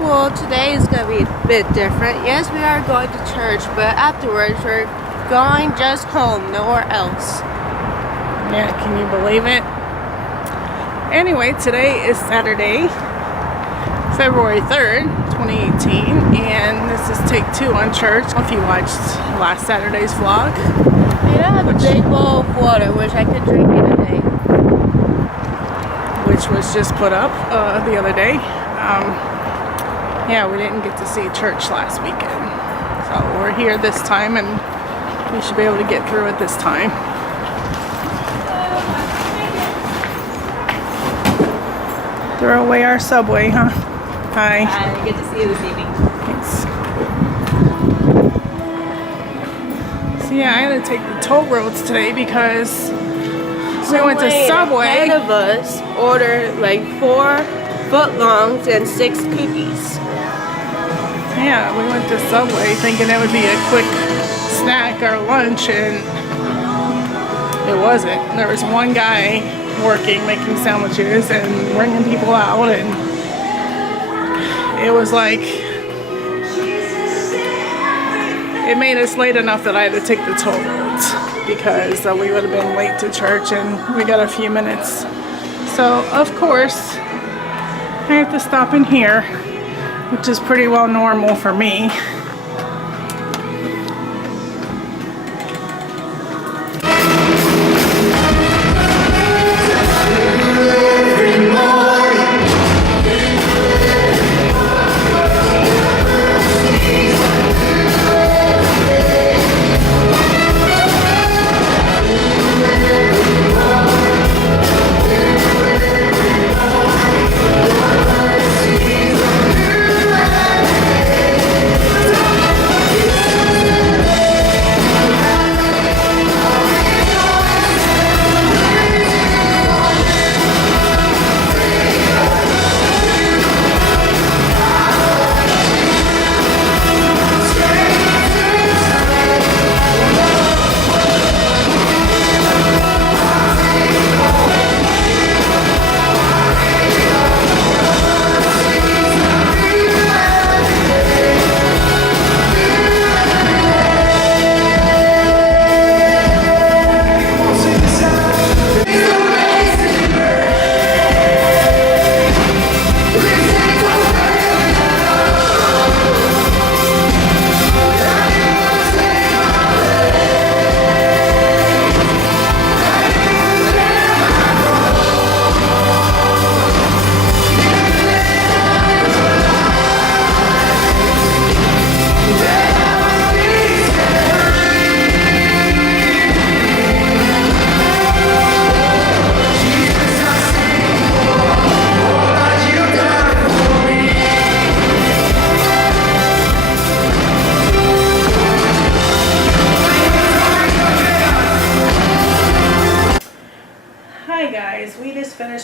Well, today is going to be a bit different. Yes, we are going to church, but afterwards we're going just home, nowhere else. Yeah, can you believe it? Anyway, today is Saturday, February 3rd, 2018, and this is take 2 on church. If you watched last Saturday's vlog. And I have a big bowl of water, which I could drink in a day. Which was just put up the other day. Yeah, we didn't get to see church last weekend. So we're here this time, and we should be able to get through it this time. Throw away our subway, huh? Hi. Hi, good to see you this evening. Thanks. So yeah, I had to take the toll roads today because we went to Subway. 10 of us ordered like 4 footlongs and 6 cookies. Yeah, we went to Subway thinking it would be a quick snack or lunch, and it wasn't. There was one guy working, making sandwiches and bringing people out, and it was like, it made us late enough that I had to take the toll roads because we would have been late to church, and we got a few minutes. So, of course, I have to stop in here, which is pretty well normal for me.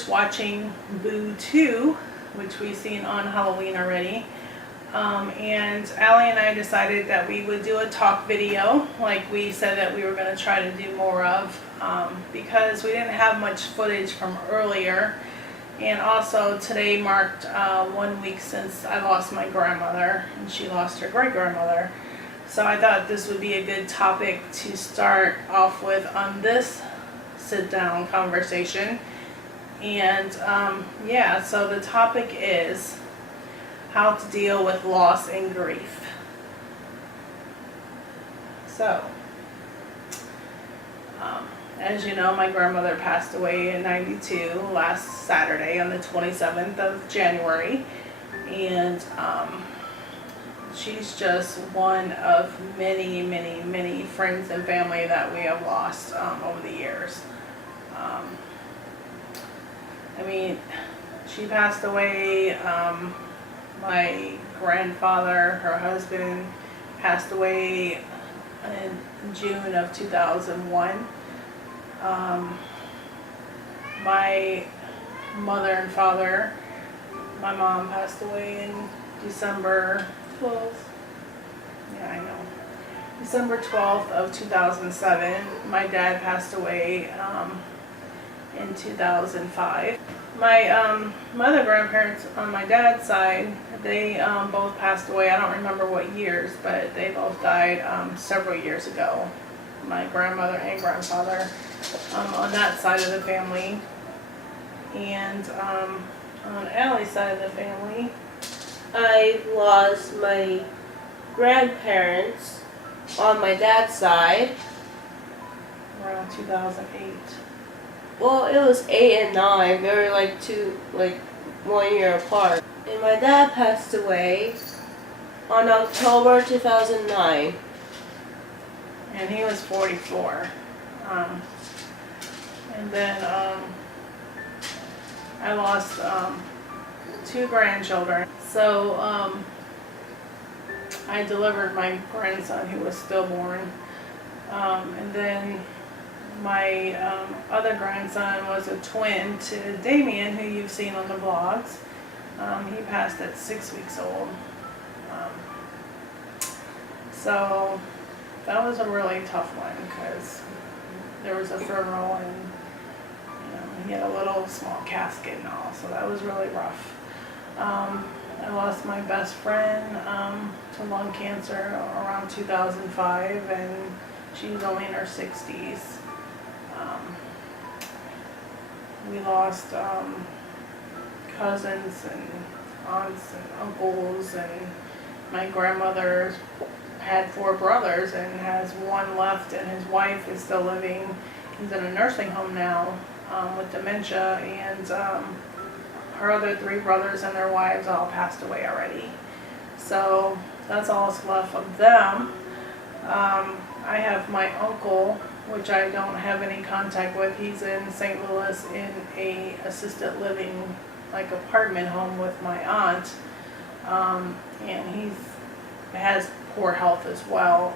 Watching Boo 2, which we've seen on Halloween already, and Aly and I decided that we would do a talk video like we said that we were going to try to do more of, because we didn't have much footage from earlier, and also today marked 1 week since I lost my grandmother and she lost her great-grandmother. So I thought this would be a good topic to start off with on this sit-down conversation. And yeah, so the topic is how to deal with loss and grief. So, as you know, my grandmother passed away in '92 last Saturday on the 27th of January, and she's just one of many, many, many friends and family that we have lost over the years. I mean, she passed away, my grandfather, her husband, passed away in June of 2001. My mother and father, my mom passed away in December 12th. Yeah, I know. December 12th of 2007. My dad passed away in 2005. My mother grandparents on my dad's side, they both passed away. I don't remember what years, but they both died several years ago. My grandmother and grandfather on that side of the family. And on Aly's side of the family, I lost my grandparents on my dad's side. around 2008. Well, it was 8 and 9. They were like 1 year apart. And my dad passed away on October 2009. And he was 44. And then I lost 2 grandchildren. So I delivered my grandson who was stillborn. And then my other grandson was a twin to Damien, who you've seen on the vlogs. He passed at 6 weeks old. So that was a really tough one because there was a funeral and he had a little small casket and all, so that was really rough. I lost my best friend to lung cancer around 2005, and she was only in her 60s. We lost cousins and aunts and uncles, and my grandmother had 4 brothers and has 1 left, and his wife is still living. He's in a nursing home now with dementia, and her other 3 brothers and their wives all passed away already. So that's all that's left of them. I have my uncle, which I don't have any contact with. He's in St. Louis in a assisted living, like, apartment home with my aunt, and he has poor health as well.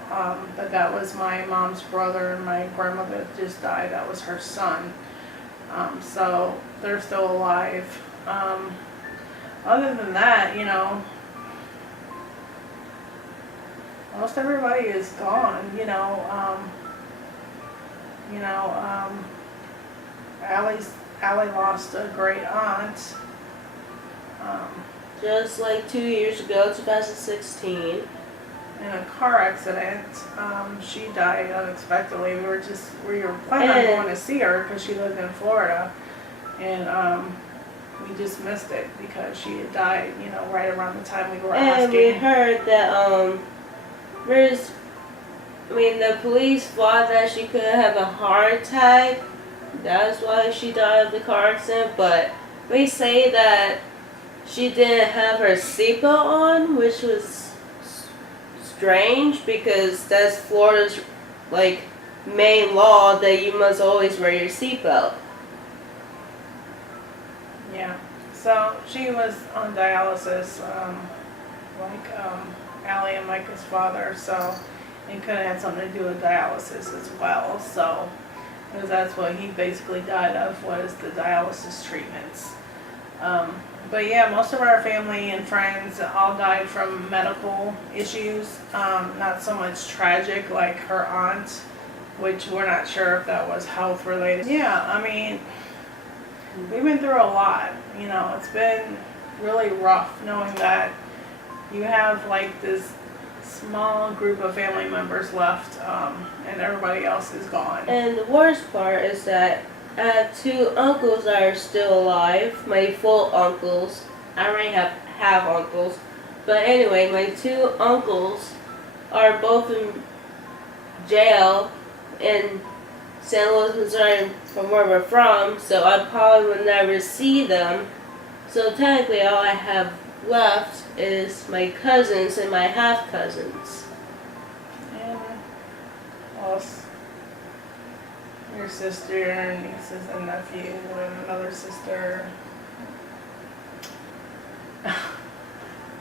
But that was my mom's brother, and my grandmother just died. That was her son. So they're still alive. Other than that, most everybody is gone. Aly lost a great aunt. Just like 2 years ago, 2016. In a car accident. She died unexpectedly. We were planning on going to see her because she lived in Florida, and we just missed it because she had died, right around the time we were asking. And we heard that the police thought that she could have a heart attack. That's why she died of the car accident. But they say that she didn't have her seatbelt on, which was strange because that's Florida's main law that you must always wear your seatbelt. Yeah. So she was on dialysis, Aly and Micah's father. So it could have had something to do with dialysis as well. So because that's what he basically died of, was the dialysis treatments. But yeah, most of our family and friends all died from medical issues, not so much tragic like her aunt, which we're not sure if that was health related. Yeah, we've been through a lot. It's been really rough knowing that you have this small group of family members left, and everybody else is gone. And the worst part is that I have 2 uncles that are still alive, my full uncles. I already have half uncles. But anyway, my 2 uncles are both in jail in St. Louis, Missouri, from where we're from, so I probably would never see them. So technically all I have left is my cousins and my half-cousins. And us. Your sister and nieces and nephew and another sister.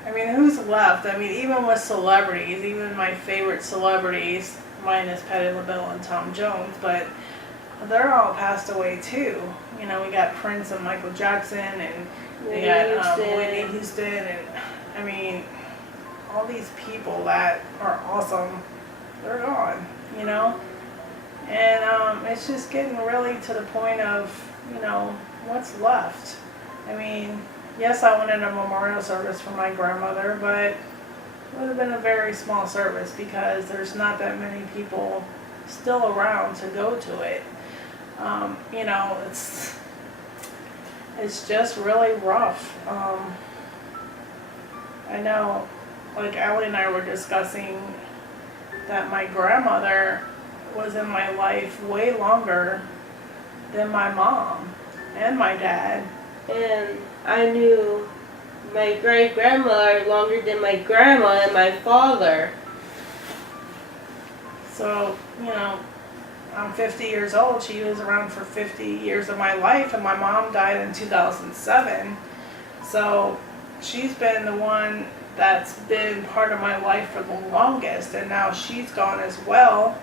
Who's left? Even with celebrities, even my favorite celebrities, minus Patti LaBelle and Tom Jones, but they're all passed away too. We got Prince and Michael Jackson, and we got Whitney Houston, and all these people that are awesome they're gone, you know? And it's just getting really to the point of, you know, what's left. I mean, yes, I wanted a memorial service for my grandmother, but it would have been a very small service because there's not that many people still around to go to it. You know, it's just really rough. I know, like Aly and I were discussing that my grandmother was in my life way longer than my mom and my dad. And I knew my great-grandmother longer than my grandma and my father. So, you know, I'm 50 years old. She was around for 50 years of my life, and my mom died in 2007. So she's been the one that's been part of my life for the longest, and now she's gone as well.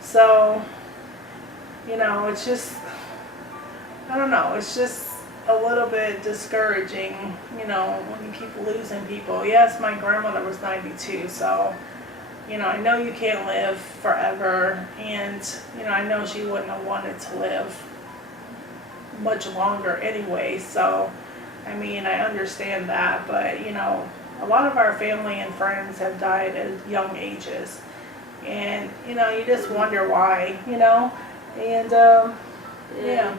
So, you know, it's just, I don't know, it's just a little bit discouraging, you know, when you keep losing people. Yes, my grandmother was 92, so, you know, I know you can't live forever, and, you know, I know she wouldn't have wanted to live much longer anyway, so, I mean, I understand that, but, you know, a lot of our family and friends have died at young ages, and, you know, you just wonder why, you know, and, yeah.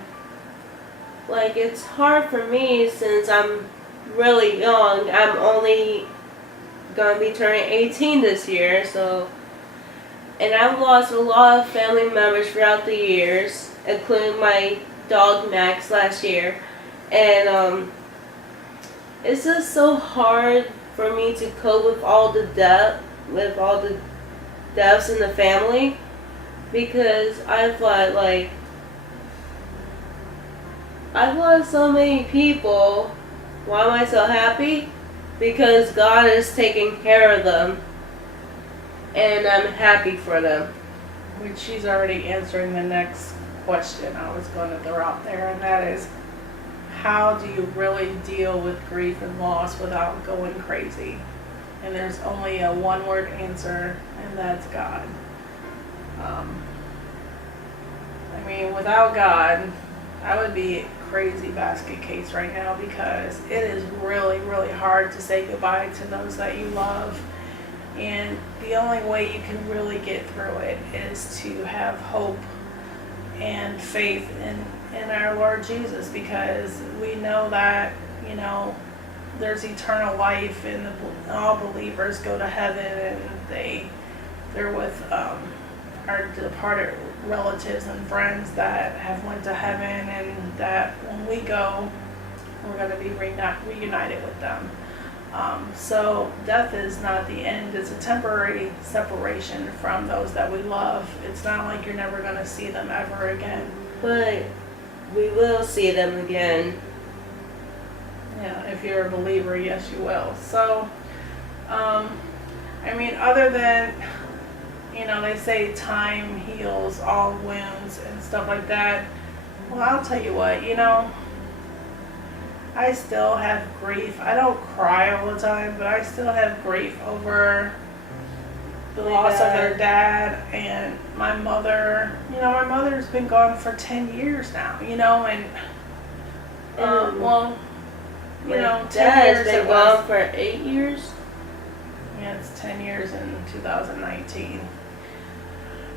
Like, it's hard for me since I'm really young. I'm only gonna be turning 18 this year, so, and I've lost a lot of family members throughout the years, including my dog Max last year, and it's just so hard for me to cope with all the deaths in the family, because I've lost so many people. Why am I so happy? Because God is taking care of them, and I'm happy for them. Which she's already answering the next question I was going to throw out there, and that is, how do you really deal with grief and loss without going crazy? And there's only a one-word answer, and that's God. I mean, without God, I would be a crazy basket case right now, because it is really, really hard to say goodbye to those that you love. And the only way you can really get through it is to have hope and faith in our Lord Jesus, because we know that, you know, there's eternal life, and all believers go to heaven, and they're with our departed relatives and friends that have went to heaven, and that when we go, we're going to be reunited with them. So death is not the end. It's a temporary separation from those that we love. It's not like you're never going to see them ever again. But we will see them again. Yeah, if you're a believer, yes, you will. So, I mean, other than, you know, they say time heals all wounds and stuff like that. Well, I'll tell you what, you know, I still have grief. I don't cry all the time, but I still have grief over the loss of their dad and my mother. You know, my mother's been gone for 10 years now, you know, and, well, you know, 10 years. Dad's been gone for 8 years? Yeah, it's 10 years in 2019.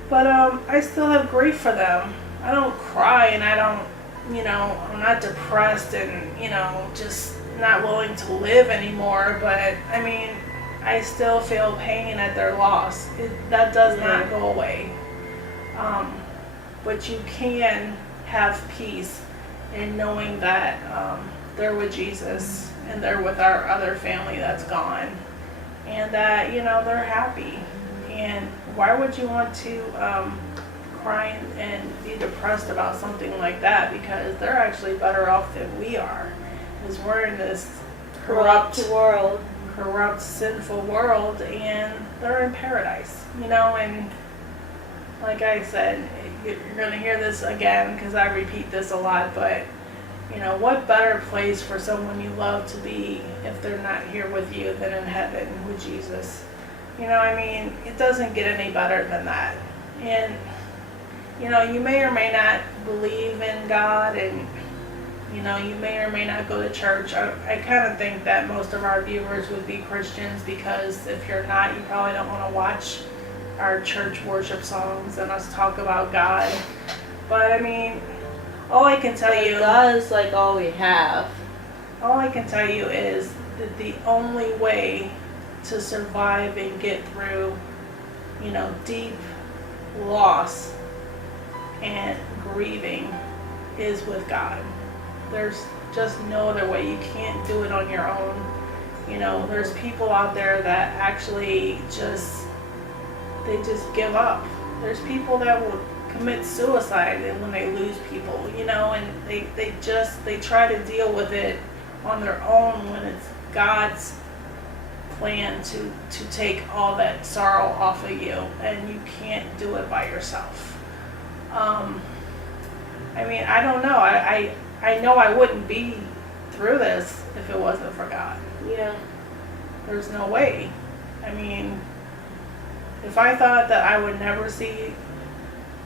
But I still have grief for them. I don't cry, and I don't, you know, I'm not depressed and, you know, just not willing to live anymore. But, I mean, I still feel pain at their loss. That does not go away. But you can have peace in knowing that they're with Jesus, and they're with our other family that's gone, and that, you know, they're happy. And why would you want to cry and be depressed about something like that? Because they're actually better off than we are, because we're in this corrupt, sinful world, and they're in paradise, you know. And like I said, you're going to hear this again because I repeat this a lot, but, you know, what better place for someone you love to be if they're not here with you than in heaven with Jesus? You know, I mean, it doesn't get any better than that. And, you know, you may or may not believe in God, and, you know, you may or may not go to church. I kind of think that most of our viewers would be Christians, because if you're not, you probably don't want to watch our church worship songs and us talk about God. But, I mean, all I can tell you... God is like all we have. All I can tell you is that the only way to survive and get through, you know, deep loss and grieving is with God. There's just no other way. You can't do it on your own. You know, there's people out there that actually they just give up. There's people that will commit suicide when they lose people, you know, and they try to deal with it on their own when it's God's plan to take all that sorrow off of you, and you can't do it by yourself. I mean, I don't know. I know I wouldn't be through this if it wasn't for God. Yeah. There's no way. I mean, if I thought that I would never see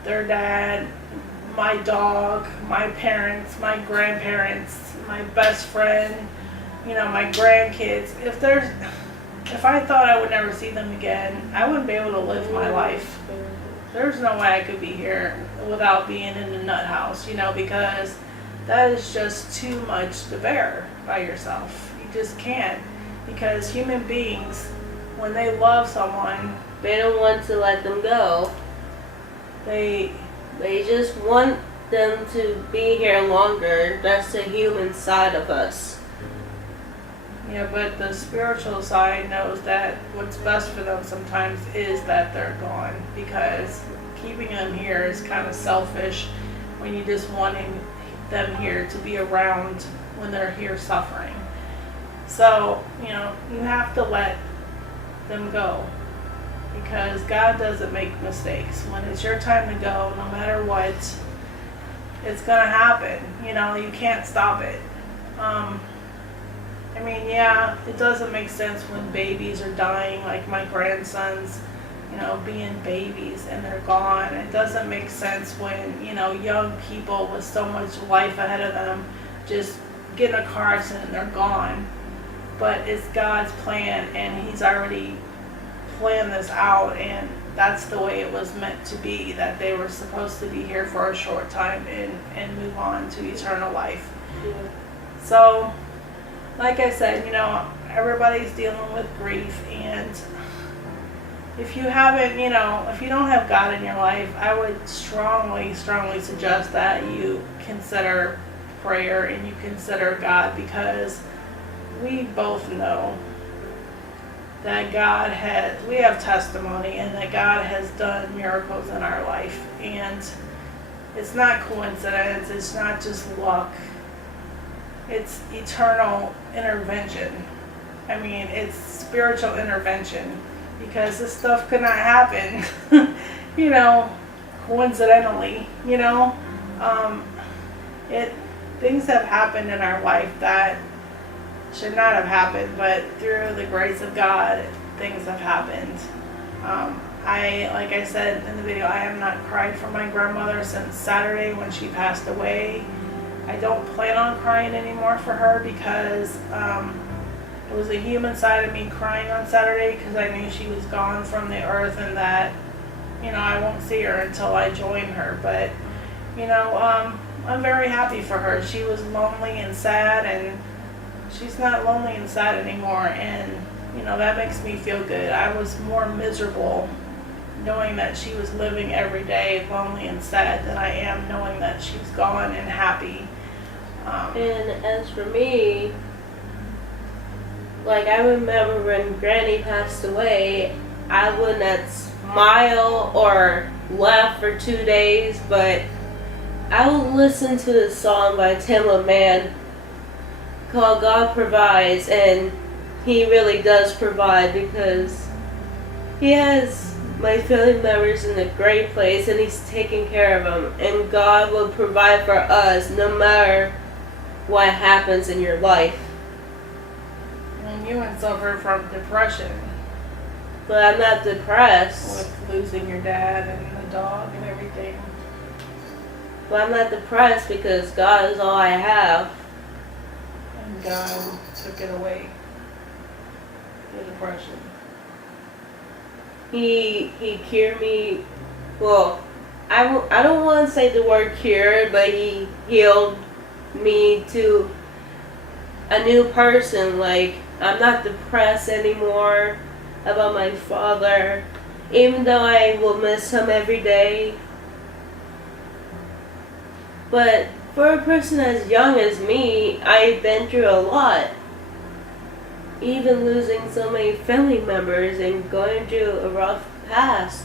their dad, my dog, my parents, my grandparents, my best friend, you know, my grandkids, if I thought I would never see them again, I wouldn't be able to live my life. There's no way I could be here without being in the nut house, you know, because that is just too much to bear by yourself. You just can't, because human beings, when they love someone, they don't want to let them go. They just want them to be here longer. That's the human side of us. Yeah, but the spiritual side knows that what's best for them sometimes is that they're gone, because keeping them here is kind of selfish when you're just wanting them here to be around when they're here suffering. So, you know, you have to let them go, because God doesn't make mistakes. When it's your time to go, no matter what, it's going to happen. You know, you can't stop it. I mean, yeah, it doesn't make sense when babies are dying, like my grandsons, you know, being babies and they're gone. It doesn't make sense when, you know, young people with so much life ahead of them just get in a car accident and they're gone. But it's God's plan, and He's already planned this out, and that's the way it was meant to be, that they were supposed to be here for a short time and move on to eternal life. Yeah. So, like I said, you know, everybody's dealing with grief, and if you haven't, you know, if you don't have God in your life, I would strongly, strongly suggest that you consider prayer and you consider God, because we both know that we have testimony, and that God has done miracles in our life, and it's not coincidence, it's not just luck. It's eternal intervention. I mean, it's spiritual intervention, because this stuff could not happen, you know, coincidentally, you know. Things have happened in our life that should not have happened, but through the grace of God, things have happened. Like I said in the video, I have not cried for my grandmother since Saturday when she passed away. I don't plan on crying anymore for her, because it was a human side of me crying on Saturday, because I knew she was gone from the earth, and that, you know, I won't see her until I join her. But, you know, I'm very happy for her. She was lonely and sad, and she's not lonely and sad anymore, and, you know, that makes me feel good. I was more miserable knowing that she was living every day lonely and sad than I am knowing that she's gone and happy. And as for me, like, I remember when Granny passed away, I would not smile or laugh for 2 days, but I would listen to the song by Tim Man called God Provides, and He really does provide, because He has my family members in a great place, and He's taking care of them, and God will provide for us no matter what happens in your life. And you would suffer from depression. But I'm not depressed. With losing your dad and the dog and everything. But I'm not depressed because God is all I have. And God took it away. The depression. He cured me. Well, I don't want to say the word cured, but he healed me to a new person. Like, I'm not depressed anymore about my father, even though I will miss him every day. But for a person as young as me, I've been through a lot. Even losing so many family members and going through a rough past.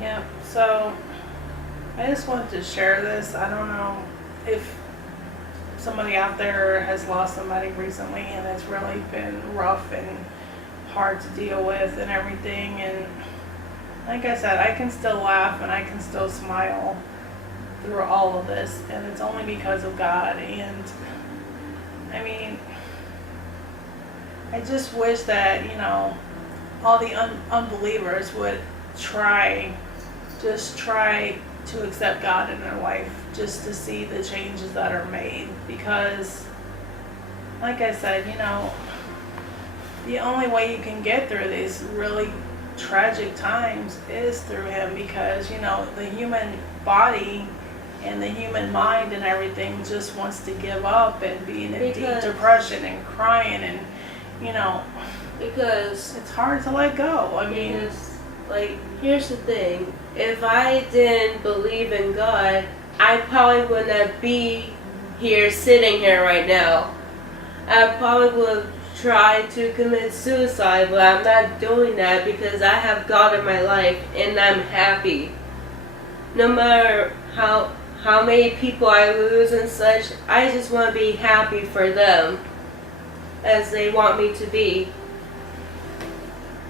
Yeah, so I just wanted to share this. I don't know if somebody out there has lost somebody recently and it's really been rough and hard to deal with and everything. And like I said, I can still laugh and I can still smile through all of this, and it's only because of God. And I mean, I just wish that, all the unbelievers would just try to accept God in their life, just to see the changes that are made. Because, like I said, the only way you can get through these really tragic times is through Him. Because, the human body and the human mind and everything just wants to give up and be in a deep depression and crying and, because it's hard to let go. I mean, like, here's the thing. If I didn't believe in God, I probably wouldn't be here, sitting here right now. I probably would try to commit suicide, but I'm not doing that because I have God in my life and I'm happy. No matter how many people I lose and such, I just want to be happy for them as they want me to be.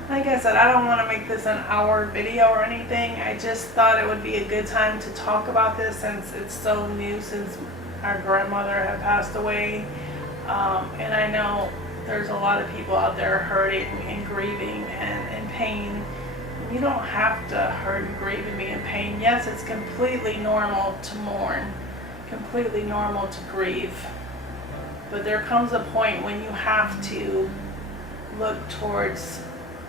Like I said, I don't want to make this an hour video or anything. I just thought it would be a good time to talk about this since it's so new, since our grandmother had passed away. And I know there's a lot of people out there hurting and grieving and in pain. You don't have to hurt and grieve and be in pain. Yes, it's completely normal to mourn, completely normal to grieve. But there comes a point when you have to look towards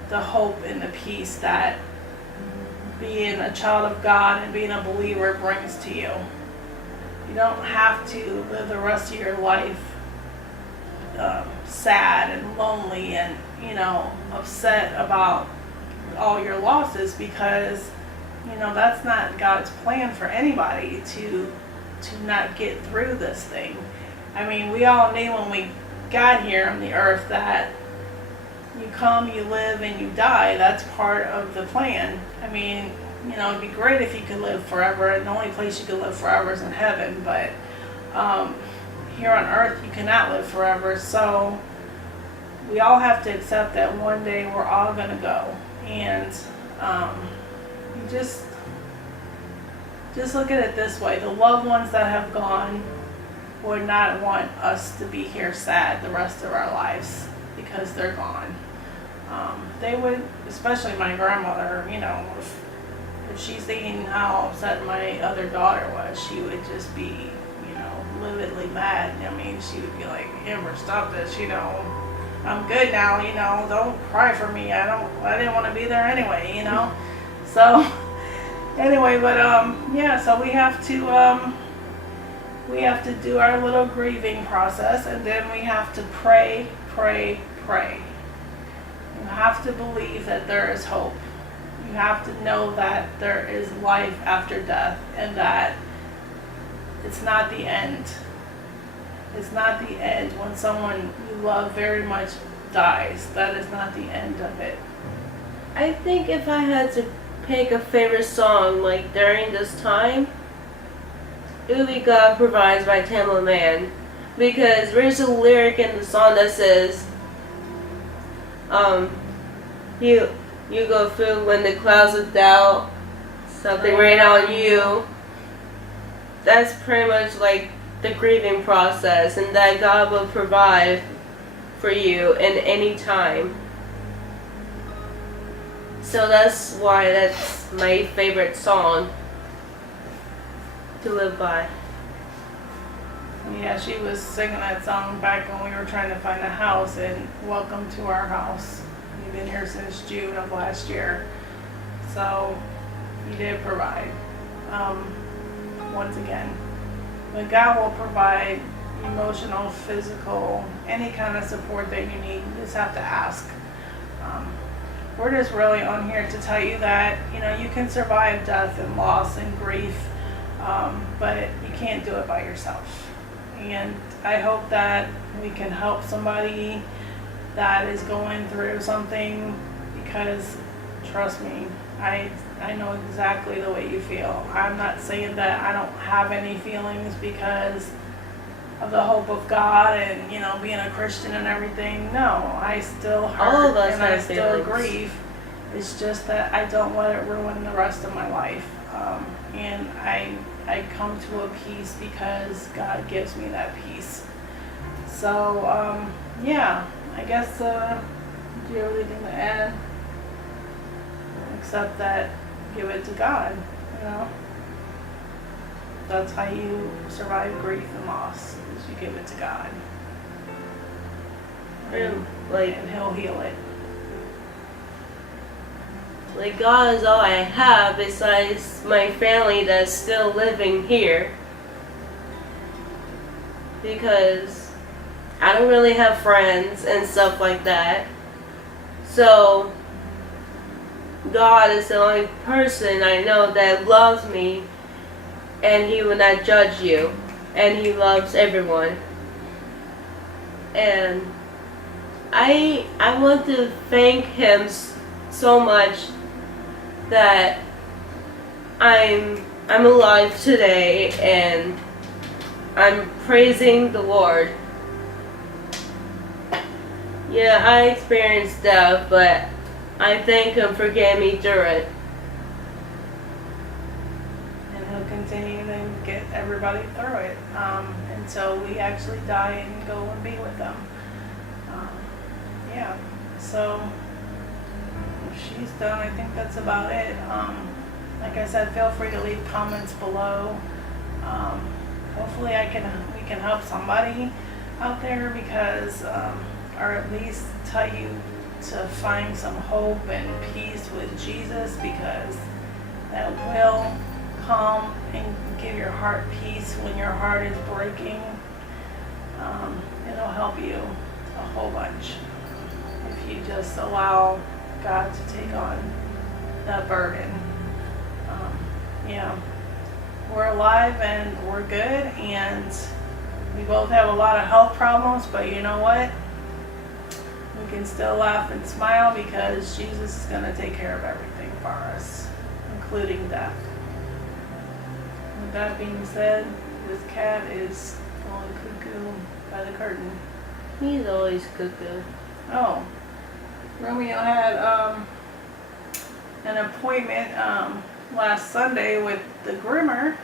the hope and the peace that being a child of God and being a believer brings to you. You don't have to live the rest of your life sad and lonely and, upset about all your losses, because, that's not God's plan for anybody to not get through this thing. I mean, we all knew when we got here on the earth that you come, you live, and you die. That's part of the plan. I mean, it'd be great if you could live forever, and the only place you could live forever is in heaven, but here on earth you cannot live forever. So we all have to accept that one day we're all going to go. And you just look at it this way. The loved ones that have gone would not want us to be here sad the rest of our lives because they're gone. They would, especially my grandmother, if she's seeing how upset my other daughter was, she would just be, lividly mad. I mean, she would be like, Amber, stop this, I'm good now, don't cry for me. I didn't want to be there anyway, So, anyway, but, so we have to do our little grieving process, and then we have to pray. You have to believe that there is hope. You have to know that there is life after death, and that it's not the end. It's not the end when someone you love very much dies. That is not the end of it. I think if I had to pick a favorite song, like, during this time, it would be God Provides by Tamla Man. Because there's a lyric in the song that says, you go through when the clouds of doubt, something rain on you. That's pretty much like the grieving process, and that God will provide for you in any time. So that's why that's my favorite song to live by. Yeah, she was singing that song back when we were trying to find a house, and welcome to our house. We've been here since June of last year. So he did provide, once again. But God will provide emotional, physical, any kind of support that you need. You just have to ask. We're just really on here to tell you that, you know, you can survive death and loss and grief, but you can't do it by yourself. And I hope that we can help somebody that is going through something, because trust me, I know exactly the way you feel. I'm not saying that I don't have any feelings because of the hope of God and, you know, being a Christian and everything. No, I still hurt All of us and I have still feelings. grieve. It's just that I don't let it ruin the rest of my life. And I come to a peace because God gives me that peace. So, yeah, I guess, do you have anything to add? Except that, give it to God, you know? That's how you survive grief and loss, is you give it to God. And He'll heal it. Like, God is all I have besides my family that's still living here. Because I don't really have friends and stuff like that. So, God is the only person I know that loves me, and He will not judge you, and He loves everyone. And I want to thank Him so much that I'm alive today, and I'm praising the Lord. Yeah, I experienced death, but I thank Him for getting me through it. And He'll continue to get everybody through it until we actually die and go and be with them. Yeah, so if she's done, I think that's about it. Like I said, feel free to leave comments below. Hopefully we can help somebody out there, because or at least tell you to find some hope and peace with Jesus, because that will come and give your heart peace when your heart is breaking. It'll help you a whole bunch if you just allow God to take on that burden. Yeah, we're alive and we're good, and we both have a lot of health problems, but you know what? We can still laugh and smile because Jesus is going to take care of everything for us, including death. With that being said, this cat is going cuckoo by the curtain. He's always cuckoo. Oh, Romeo had an appointment last Sunday with the groomer,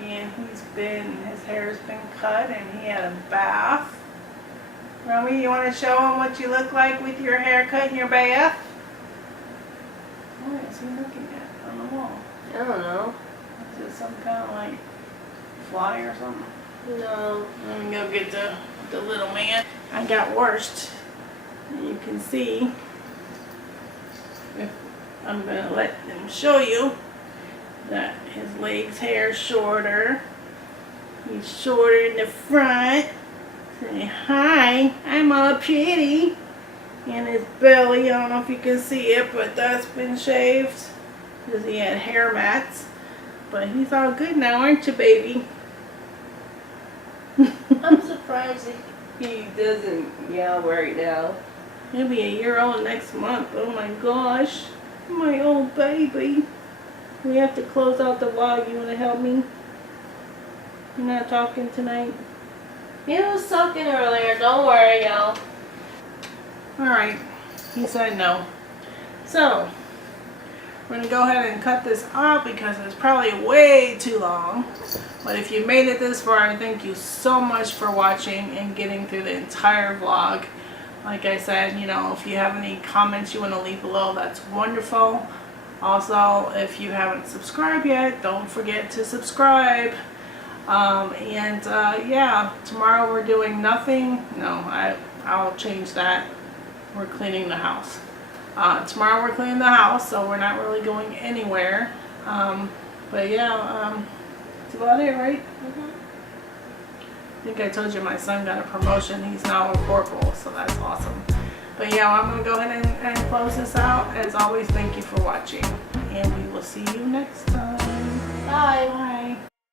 and his hair's been cut, and he had a bath. Romeo, you want to show him what you look like with your haircut and your bath? What is he looking at on the wall? I don't know. Is it some kind of like fly or something? No. Let me go get the little man. I got washed. You can see. I'm going to let him show you that his legs hair is shorter. He's shorter in the front. Say hi, I'm all pretty. And his belly, I don't know if you can see it, but that's been shaved because he had hair mats. But he's all good now, aren't you, baby? I'm surprised he doesn't yell right now. He'll be a year old next month. Oh my gosh. My old baby. We have to close out the vlog. You want to help me? You're not talking tonight? He was talking earlier. Don't worry, y'all. Alright. He said no. So, we're going to go ahead and cut this off because it's probably way too long. But if you made it this far, I thank you so much for watching and getting through the entire vlog. like I said, you know, if you have any comments you want to leave below, that's wonderful. Also, if you haven't subscribed yet, don't forget to subscribe. Yeah, tomorrow we're doing nothing. No, I'll change that. We're cleaning the house. Tomorrow we're cleaning the house, so we're not really going anywhere. But yeah, that's about it, right? I think I told you my son got a promotion. He's now a corporal, so that's awesome. But yeah, I'm going to go ahead and close this out. As always, thank you for watching, and we will see you next time. Bye.